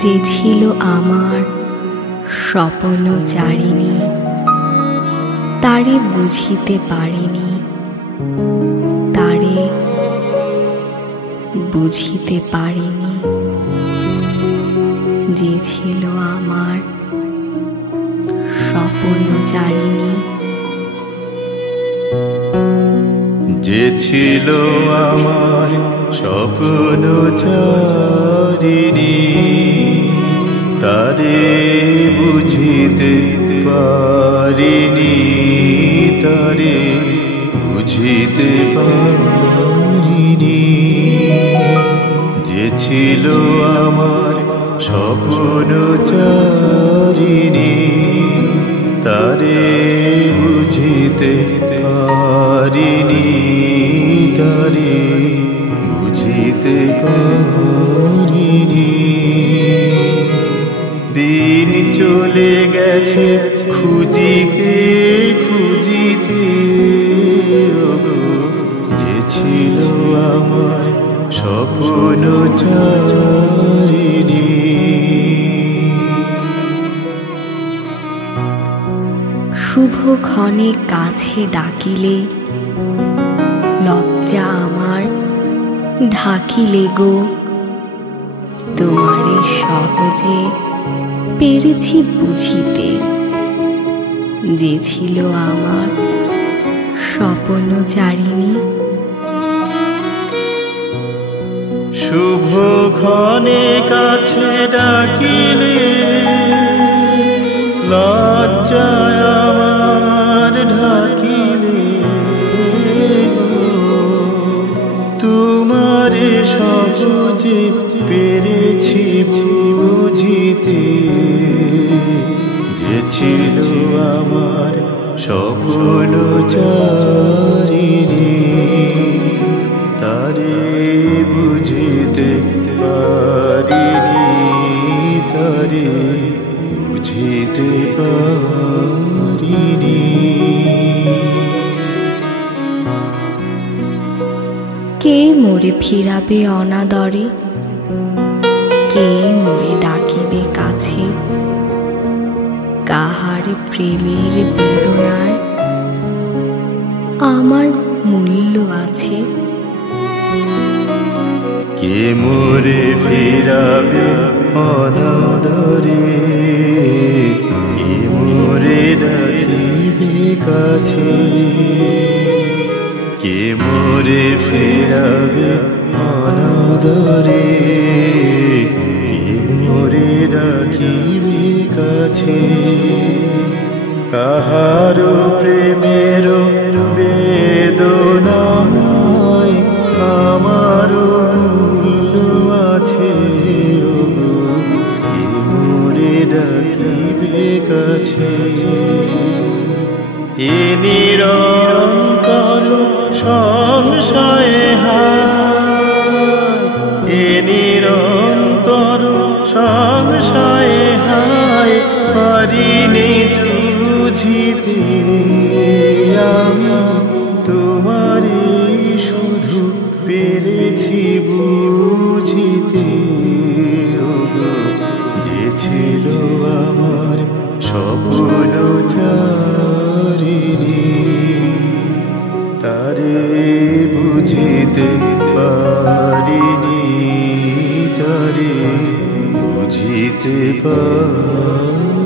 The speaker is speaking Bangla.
যে ছিল আমার স্বপ্ন চারিণী, তারে বুঝিতে পারিনি, তারে বুঝিতে পারিনি। যে ছিল আমার স্বপ্ন চারিণী, যে ছিল আমার স্বপ্ন চারিণী, তারে বুঝিতে পারিনি, তারে বুঝিতে পারিনি। যে ছিল আমার স্বপ্ন চারিণী, তারে বুঝিতে পারিনি, তারে বুঝিতে পারিনি। দিন চলে গেছে খুঁজিতে খুঁজিতে, যে ছিল আমার স্বপ্ন চারিণী। শুভক্ষণে কাছে ডাকিলে লজ্জা আমার ঢাকিলে গো। তোমারে সহজে পেরেছি বুঝিতে, যে ছিল আমার স্বপ্ন চারিণী। শুভক্ষণে কাছে ডাকিলে লজ্জায় আমার ঢাকিলে, তোমারে সহজে পেরেছি বুঝিতে, যে ছিল আমার স্বপ্ন চারিণী, তারে বুঝিতে পারিনি, তারে বুঝিতে পারিনি। কে মোরে ফিরাবে অনাদরে, কে মোরে ডাকিবে কাছে, কাহার প্রেমের বেদনায় আমার মূল্য আছে। কে মোরে ফিরাবে অনাদরে, কে মোরে ডাকিবে কাছে, কে মোরে ফিরাবে অনাদরে, কে মোরে ডাকিবে কাছে। কাহারো প্রেমের বেদনায় আমারও মূল্য আছে, কে মোরে ডাকিবে কাছে। এ নিরন্তর সংশয়ে হায়, এ নিরন্তর সংশয়ে হায়, পারিনি বুঝিতে আমি তোমারে শুধু পেরেছি বুঝিতে। যে ছিল আমার স্বপ্ন চারিণী, তারে বুঝিতে পারিনি, তারে বুঝিতে পারিনি।